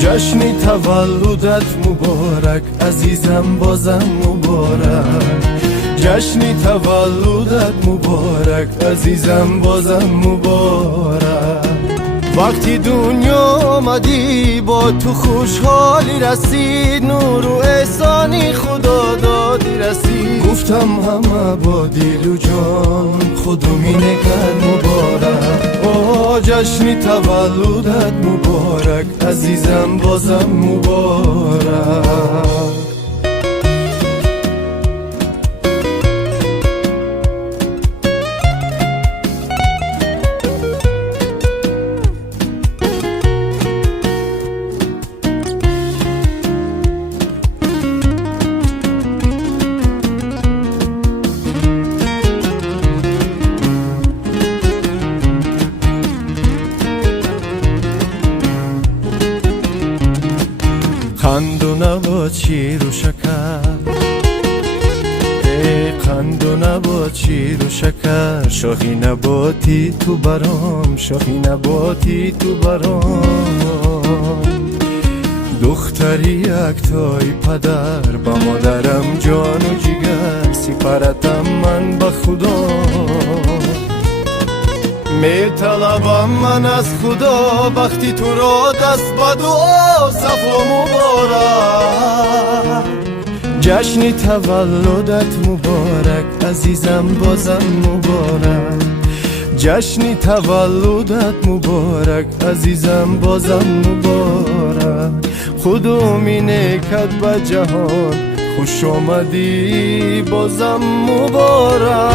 جشن تولدت مبارک عزیزم بازم مبارک جشن تولدت مبارک عزیزم بازم مبارک وقتی دنیا آمدی با تو خوشحالی رسید نور و احسانی خدا دادی رسید گفتم همه با دل و جان خودمی نکرد مبارک آه جشن تولدت مبارک عزیزم بازم مبارک قند و نبات شیر و شکر ای قند و نبات شیر و شکر شاخی نباتی تو برام شاخی نباتی تو برام دختری یکتای پدر با مادرم جان و جگر سپرتم من به خدا می طلبم من از خدا وقتی تو را دست به دعا صف و مبارک جشن تولدت مبارک عزیزم بازم مبارک جشن تولدت مبارک عزیزم بازم مبارک خدومی نکت به جهان خوش آمدی بازم مبارک